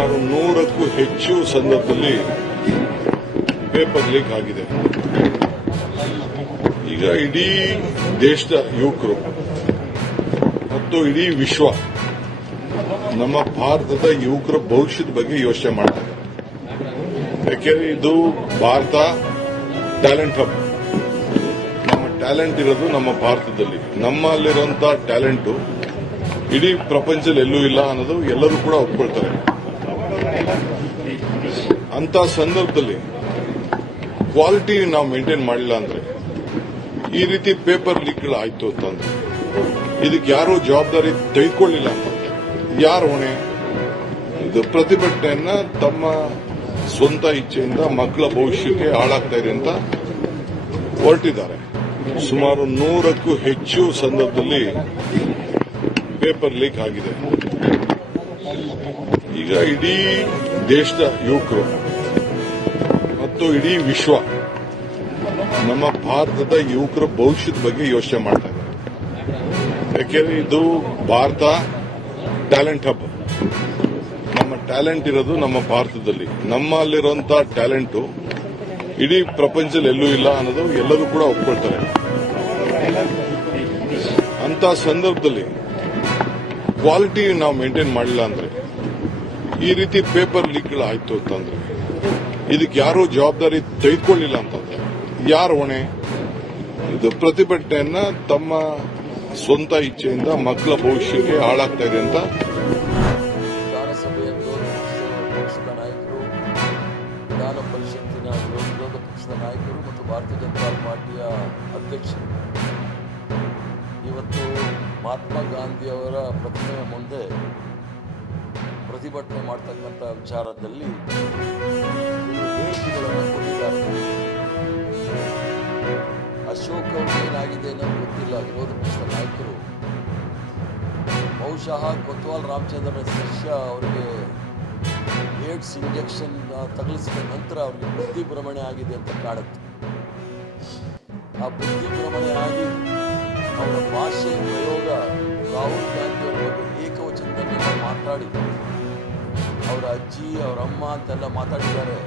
ಸುಮಾರು 100ಕ್ಕೂ ಹೆಚ್ಚು ಸಂದರ್ಭದಲ್ಲಿ ಪೇಪರ್ ಲೀಕ್ ಆಗಿದೆ. ಈಗ ಇಡೀ ದೇಶದ ಯುವಕರು ಮತ್ತು ಇಡೀ ವಿಶ್ವ ನಮ್ಮ ಭಾರತದ ಯುವಕರ ಭವಿಷ್ಯದ ಬಗ್ಗೆ ಯೋಚನೆ ಮಾಡ್ತಾರೆ. ಯಾಕೆಂದ್ರೆ ಇದು ಭಾರತ ಟ್ಯಾಲೆಂಟ್ ಹಬ್. ನಮ್ಮ ಟ್ಯಾಲೆಂಟ್ ಇರೋದು ನಮ್ಮ ಭಾರತದಲ್ಲಿ. ನಮ್ಮಲ್ಲಿರುವಂತಹ ಟ್ಯಾಲೆಂಟು ಇಡೀ ಪ್ರಪಂಚದಲ್ಲಿ ಎಲ್ಲೂ ಇಲ್ಲ ಅನ್ನೋದು ಎಲ್ಲರೂ ಕೂಡ ಒಪ್ಕೊಳ್ತಾರೆ. ಅಂತ ಸಂದರ್ಭದಲ್ಲಿ ಕ್ವಾಲಿಟಿ ನಾವು ಮೇಂಟೈನ್ ಮಾಡಲಿಲ್ಲ ಅಂದ್ರೆ ಈ ರೀತಿ ಪೇಪರ್ ಲೀಕ್ಗಳು ಆಯ್ತು ಅಂತಂದ್ರೆ ಇದಕ್ಕೆ ಯಾರು ಜವಾಬ್ದಾರಿ ತೆಗೆದುಕೊಳ್ಳಿಲ್ಲ ಅಂತಂದ್ರೆ ಯಾರು ಹೊಣೆ? ಇದು ಪ್ರತಿಭಟನೆಯನ್ನ ತಮ್ಮ ಸ್ವಂತ ಇಚ್ಛೆಯಿಂದ ಮಕ್ಕಳ ಭವಿಷ್ಯಕ್ಕೆ ಹಾಳಾಗ್ತಾ ಇದೆ ಅಂತ ಹೊರಟಿದ್ದಾರೆ. ಸುಮಾರು 100ಕ್ಕೂ ಹೆಚ್ಚು ಸಂದರ್ಭದಲ್ಲಿ ಪೇಪರ್ ಲೀಕ್ ಆಗಿದೆ. ಈಗ ಇಡೀ ದೇಶದ ಯುವಕರು ಮತ್ತು ಇಡೀ ವಿಶ್ವ ನಮ್ಮ ಭಾರತದ ಯುವಕರ ಭವಿಷ್ಯದ ಬಗ್ಗೆ ಯೋಚನೆ ಮಾಡ್ತಾ ಇದ್ದಾರೆ. ಯಾಕೆಂದ್ರೆ ಇದು ಭಾರತ ಟ್ಯಾಲೆಂಟ್ ಹಬ್. ನಮ್ಮ ಟ್ಯಾಲೆಂಟ್ ಇರೋದು ನಮ್ಮ ಭಾರತದಲ್ಲಿ. ನಮ್ಮಲ್ಲಿರುವಂತಹ ಟ್ಯಾಲೆಂಟು ಇಡೀ ಪ್ರಪಂಚದಲ್ಲಿ ಎಲ್ಲೂ ಇಲ್ಲ ಅನ್ನೋದು ಎಲ್ಲರೂ ಕೂಡ ಒಪ್ಕೊಳ್ತಾರೆ. ಅಂತ ಸಂದರ್ಭದಲ್ಲಿ ಕ್ವಾಲಿಟಿ ನಾವು ಮೇಂಟೈನ್ ಮಾಡಲಿಲ್ಲ ಅಂದ್ರೆ ಈ ರೀತಿ ಪೇಪರ್ ಲೀಕ್ಗಳು ಆಯ್ತು ಅಂತಂದ್ರೆ ಇದಕ್ಕೆ ಯಾರು ಜವಾಬ್ದಾರಿ ತೆಗೆದುಕೊಳ್ಳಿಲ್ಲ ಅಂತಂದ್ರೆ ಯಾರು ಹೊಣೆ? ಇದು ಪ್ರತಿಭಟನೆಯನ್ನ ತಮ್ಮ ಸ್ವಂತ ಇಚ್ಛೆಯಿಂದ ಮಕ್ಕಳ ಭವಿಷ್ಯಕ್ಕೆ ಹಾಳಾಗ್ತಾ ಇದೆ ಅಂತ ವಿಧಾನಸಭೆಯ ಪಕ್ಷದ ನಾಯಕರು, ವಿಧಾನ ಪರಿಷತ್ತಿನ ವಿರೋಧ ಪಕ್ಷದ ನಾಯಕರು ಮತ್ತು ಭಾರತೀಯ ಜನತಾ ಪಾರ್ಟಿಯ ಅಧ್ಯಕ್ಷರು ಇವತ್ತು ಮಹಾತ್ಮ ಗಾಂಧಿಯವರ ಪ್ರತಿಮೆಯ ಮುಂದೆ ಪ್ರತಿಭಟನೆ ಮಾಡತಕ್ಕಂಥ ವಿಚಾರದಲ್ಲಿ ಹೇಳಿಕೆಗಳನ್ನು ಕೊಟ್ಟಿದ್ದಾರೆ. ಅಶೋಕ್ ಅವ್ರಿಗೆ ಏನಾಗಿದೆ ಅನ್ನೋದು ಗೊತ್ತಿಲ್ಲ. ವಿರೋಧ ಪಕ್ಷದ ನಾಯಕರು ಬಹುಶಃ ಕೊತ್ವಾಲ್ ರಾಮಚಂದ್ರನ ಶಿಷ್ಯ ಅವರಿಗೆ ಏಡ್ಸ್ ಇಂಜೆಕ್ಷನ್ ತಗುಲಿಸಿದ ನಂತರ ಅವರಿಗೆ ಬುದ್ಧಿ ಭ್ರಮಣೆ ಆಗಿದೆ ಅಂತ ಕಾಡುತ್ತೆ. ಆ ಬುದ್ಧಿ ಭ್ರಮಣೆ ಆಗಿ ಅವರ ಭಾಷೆ ಪ್ರಯೋಗ ರಾಹುಲ್ ಗಾಂಧಿ ಅವರ ಬಗ್ಗೆ ಏಕವಚನದಲ್ಲೆಲ್ಲ ಮಾತಾಡಿ ಅವರ ಅಜ್ಜಿ ಅವರ ಅಮ್ಮ ಅಂತೆಲ್ಲ ಮಾತಾಡಿದ್ದಾರೆ.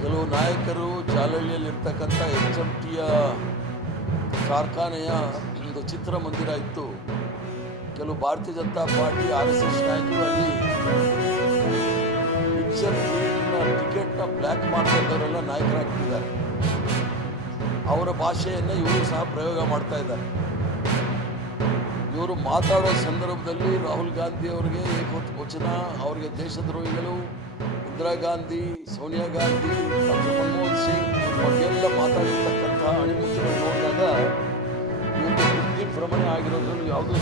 ಕೆಲವು ನಾಯಕರು ಜಾಲಹಳ್ಳಿಯಲ್ಲಿರ್ತಕ್ಕಂಥ HMTಯ ಕಾರ್ಖಾನೆಯ ಒಂದು ಚಿತ್ರಮಂದಿರ ಇತ್ತು. ಕೆಲವು ಭಾರತೀಯ ಜನತಾ ಪಾರ್ಟಿ RSS ನಾಯಕರು ಅಲ್ಲಿ ಪಿಕ್ಚರ್ ಟಿಕೆಟ್ನ ಬ್ಲ್ಯಾಕ್ ಮಾಡ್ತಿದ್ದವರೆಲ್ಲ ನಾಯಕರಾಗ್ತಿದ್ದಾರೆ. ಅವರ ಭಾಷೆಯನ್ನು ಇವರು ಸಹ ಪ್ರಯೋಗ ಮಾಡ್ತಾ ಇದ್ದಾರೆ. ಇವರು ಮಾತಾಡೋ ಸಂದರ್ಭದಲ್ಲಿ ರಾಹುಲ್ ಗಾಂಧಿ ಅವರಿಗೆ ಏಕವಚನ, ಅವರಿಗೆ ದೇಶದ್ರೋಹಿಗಳು, ಇಂದಿರಾ ಗಾಂಧಿ, ಸೋನಿಯಾ ಗಾಂಧಿ, ಡಾಕ್ಟರ್ ಮನಮೋಹನ್ ಸಿಂಗ್ ಬಗ್ಗೆಲ್ಲ ಮಾತಾಡಿರ್ತಕ್ಕಂಥ ಅಣಿಮುತ್ತುಗಳು ನೋಡಿದಾಗ ಇವರಿಗೆ ಬುದ್ಧಿ ಭ್ರಮಣೆ ಆಗಿರೋದ್ರಲ್ಲಿ ಯಾವುದೂ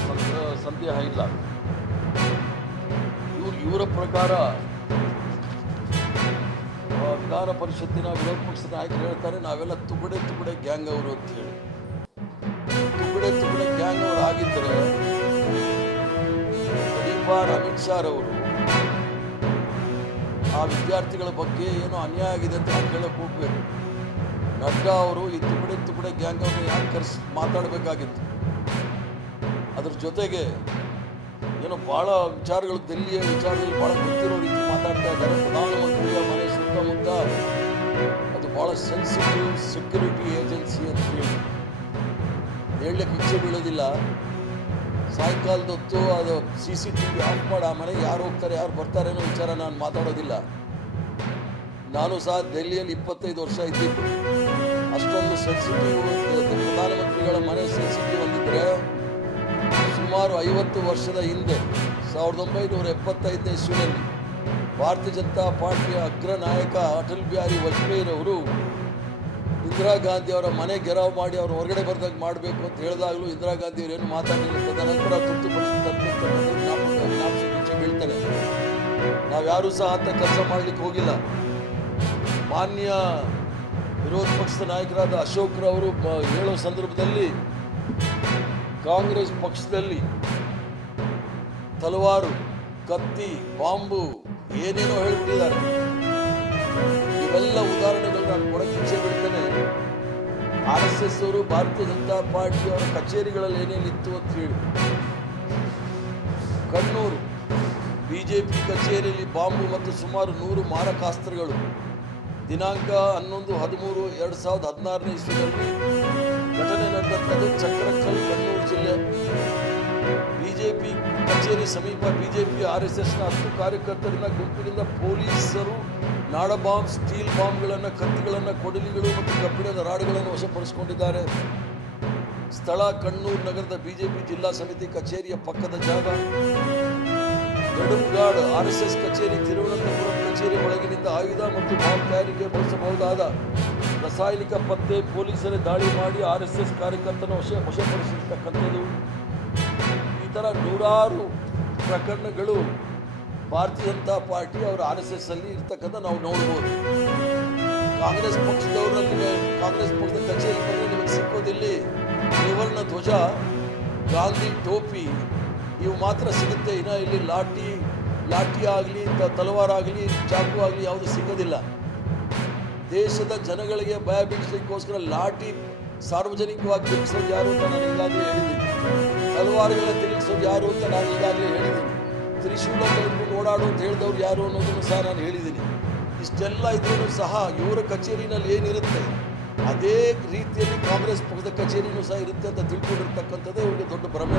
ಸಂದೇಹ ಇಲ್ಲ. ಇವರ ಪ್ರಕಾರ ವಿಧಾನ ಪರಿಷತ್ತಿನ ವಿರೋಧ ಪಕ್ಷದ ನಾಯಕರು ಹೇಳ್ತಾರೆ, ನಾವೆಲ್ಲ ತುಕಡೆ ಗ್ಯಾಂಗ್ ಅವರು ಅಂತ ಹೇಳಿ. ತುಕಡೆ ಗ್ಯಾಂಗ್ ಅವರು ಆಗಿದ್ದರೆ ಅಮಿತ್ ಶಾ ಅವರು ಆ ವಿದ್ಯಾರ್ಥಿಗಳ ಬಗ್ಗೆ ಏನೋ ಅನ್ಯಾಯ ಆಗಿದೆ ಅಂತ ಕೇಳಕ್ಕೆ ಹೋಗ್ಬೇಕು. ನಡ್ಡಾ ಅವರು ಈ ತುಕಡೆ ಗ್ಯಾಂಗ್ ಅವ್ರನ್ನ ಯಾಕೆ ಕರೆಸಿ ಮಾತಾಡಬೇಕಾಗಿತ್ತು? ಅದ್ರ ಜೊತೆಗೆ ಏನೋ ಬಹಳ ವಿಚಾರಗಳು, ದಿಲ್ಲಿಯ ವಿಚಾರದಲ್ಲಿ ಬಹಳ ಗೊತ್ತಿರೋ ರೀತಿ ಮಾತಾಡ್ತಾ ಇದ್ದಾರೆ. ಪ್ರಧಾನಮಂತ್ರಿಯ ಮನೆ ಸುತ್ತಮುತ್ತ ಅದು ಬಹಳ ಸೆನ್ಸಿಟಿವ್ ಸೆಕ್ಯೂರಿಟಿ ಏಜೆನ್ಸಿ ಅಂತ ಹೇಳಲಿಕ್ಕೆ ಇಚ್ಛೆ ಬೀಳೋದಿಲ್ಲ. ಸಾಯಂಕಾಲದ ಹೊತ್ತು ಅದು CCTV ಆಫ್ ಮಾಡಿ ಆ ಮನೆಗೆ ಯಾರು ಹೋಗ್ತಾರೆ ಯಾರು ಬರ್ತಾರೆ ಅನ್ನೋ ವಿಚಾರ ನಾನು ಮಾತಾಡೋದಿಲ್ಲ. ನಾನು ಸಹ ದೆಹಲಿಯಲ್ಲಿ 25 ವರ್ಷ ಇದ್ದಿದ್ದು. ಅಷ್ಟೊಂದು ಸೆನ್ಸಿಟಿವ್ ಪ್ರಧಾನಮಂತ್ರಿಗಳ ಮನೆ ಸೆನ್ಸಿಟಿವ್ ಅಂದಿದ್ರೆ ಸುಮಾರು 50 ವರ್ಷದ ಹಿಂದೆ 1975ನೇ ಇಸ್ವಿನಲ್ಲಿ ಭಾರತೀಯ ಜನತಾ ಪಾರ್ಟಿಯ ಅಗ್ರ ನಾಯಕ ಅಟಲ್ ಬಿಹಾರಿ ವಾಜಪೇಯಿರವರು ಇಂದಿರಾ ಗಾಂಧಿ ಅವರ ಮನೆ ಗೆರಾವ್ ಮಾಡಿ ಅವರು ಹೊರಗಡೆ ಬರ್ದಾಗ ಮಾಡಬೇಕು ಅಂತ ಹೇಳಿದಾಗಲೂ ಇಂದಿರಾ ಗಾಂಧಿ ಅವರೇನು ಮಾತಾಡಲಿಲ್ಲ. ತದನಂತರ ತುರ್ತು ಪರಿಸ್ಥಿತಿ ಜ್ಞಾಪಿಸಿ ಬೀಳ್ತಾರೆ. ನಾವ್ಯಾರೂ ಸಹ ಅಂತ ಕೆಲಸ ಮಾಡಲಿಕ್ಕೆ ಹೋಗಿಲ್ಲ. ಮಾನ್ಯ ವಿರೋಧ ಪಕ್ಷದ ನಾಯಕರಾದ ಅಶೋಕ್ ರವರು ಹೇಳೋ ಸಂದರ್ಭದಲ್ಲಿ ಕಾಂಗ್ರೆಸ್ ಪಕ್ಷದಲ್ಲಿ ತಲವಾರು, ಕತ್ತಿ, ಬಾಂಬು ಏನೇನೋ ಹೇಳ್ಬಿಟ್ಟಿದ್ದಾರೆ. ಇವೆಲ್ಲ ಉದಾಹರಣೆಗಳು ನಾನು ಕೊಡಕ್ಕೆ ಇಚ್ಛೆ ಬೀಳ್ತೇನೆ. RSS ಅವರು ಭಾರತೀಯ ಜನತಾ ಪಾರ್ಟಿಯವರ ಕಚೇರಿಗಳಲ್ಲಿ ಏನೇನಿತ್ತು ಅಂತ ಹೇಳಿ, ಕಣ್ಣೂರು ಬಿಜೆಪಿ ಕಚೇರಿಯಲ್ಲಿ ಬಾಂಬು ಮತ್ತು ಸುಮಾರು 100 ಮಾರಕಾಸ್ತ್ರಗಳು. ದಿನಾಂಕ 11-13-2016 ಇಸ್ವಿಯಲ್ಲಿ ಘಟನೆ ನಡೆದಂಥದ್ದು ಚಕ್ರಕಲ್, ಕಣ್ಣೂರು ಜಿಲ್ಲೆ. ಬಿಜೆಪಿ ಕಚೇರಿ ಸಮೀಪ ಬಿಜೆಪಿ RSSನ 10 ಕಾರ್ಯಕರ್ತರಿಂದ ಗುಂಪಿನಿಂದ ಪೊಲೀಸರು ನಾಡ ಬಾಂಬ್, ಸ್ಟೀಲ್ ಬಾಂಬ್ಗಳನ್ನು, ಕತ್ತಿಗಳನ್ನು, ಕೊಡಲಿಗಳು ಮತ್ತು ಕಬ್ಬಿಣದ ರಾಡ್ಗಳನ್ನು ವಶಪಡಿಸಿಕೊಂಡಿದ್ದಾರೆ. ಸ್ಥಳ ಕಣ್ಣೂರು ನಗರದ ಬಿಜೆಪಿ ಜಿಲ್ಲಾ ಸಮಿತಿ ಕಚೇರಿಯ ಪಕ್ಕದ ಜಾಗ. ಗಡುಂಗಾಡ್ RSS ಕಚೇರಿ, ತಿರುವನಂತಪುರಂ ಕಚೇರಿ ಒಳಗಿನಿಂದ ಆಯುಧ ಮತ್ತು ಬಾಂಬ್ ತಯಾರಿಗೆ ಬಳಸಬಹುದಾದ ರಾಸಾಯನಿಕ ಪತ್ತೆ. ಪೊಲೀಸರೇ ದಾಳಿ ಮಾಡಿ RSS ಕಾರ್ಯಕರ್ತನ ವಶಪಡಿಸಿರ್ತಕ್ಕಂಥದ್ದು. ಈ ಥರ ನೂರಾರು ಪ್ರಕರಣಗಳು ಭಾರತೀಯ ಜನತಾ ಪಾರ್ಟಿ ಅವರ RSS ಅಲ್ಲಿ ಇರ್ತಕ್ಕಂಥ ನಾವು ನೋಡ್ಬೋದು. ಕಾಂಗ್ರೆಸ್ ಪಕ್ಷದವರಲ್ಲಿ, ಕಾಂಗ್ರೆಸ್ ಪಕ್ಷದ ಕಚೇರಿ ಬಂದರೆ ನಿಮಗೆ ಸಿಕ್ಕೋದಿಲ್ಲಿ ತ್ರಿವರ್ಣ ಧ್ವಜ, ಗಾಂಧಿ ಟೋಪಿ ಇವು ಮಾತ್ರ ಸಿಗುತ್ತೆ. ಇನ್ನು ಇಲ್ಲಿ ಲಾಠಿ ಆಗಲಿ, ತಲವಾರಾಗಲಿ, ಚಾಕು ಆಗಲಿ ಯಾವುದು ಸಿಗೋದಿಲ್ಲ. ದೇಶದ ಜನಗಳಿಗೆ ಭಯ ಬೀಳಿಸಲಿಕ್ಕೋಸ್ಕರ ಲಾಠಿ ಸಾರ್ವಜನಿಕವಾಗಿ ತಿರುಗಿಸೋದು ಯಾರು ಅಂತ ನಾನು ಈಗಾಗಲೇ ಹೇಳಿದ್ದೀನಿ. ತಲವಾರುಗಳ ತಿರುಗಿಸೋದು ಯಾರು ಅಂತ ನಾನು ಈಗಾಗಲೇ ಹೇಳಿದ್ದೀನಿ. ತ್ರಿಶೂಲ ತೆಗೆದುಕೊಂಡು ಓಡಾಡು ಅಂತ ಹೇಳಿದವ್ರು ಯಾರು ಅನ್ನೋದನ್ನು ಸಹ ನಾನು ಹೇಳಿದ್ದೀನಿ. ಇಷ್ಟೆಲ್ಲ ಇದ್ರೂ ಸಹ ಇವರ ಕಚೇರಿನಲ್ಲಿ ಏನಿರುತ್ತೆ ಅದೇ ರೀತಿಯಲ್ಲಿ ಕಾಂಗ್ರೆಸ್ ಪಕ್ಷದ ಕಚೇರಿನೂ ಸಹ ಇರುತ್ತೆ ಅಂತ ತಿಳ್ಕೊಂಡಿರ್ತಕ್ಕಂಥದ್ದೇ ಇವರಿಗೆ ದೊಡ್ಡ ಭ್ರಮೆ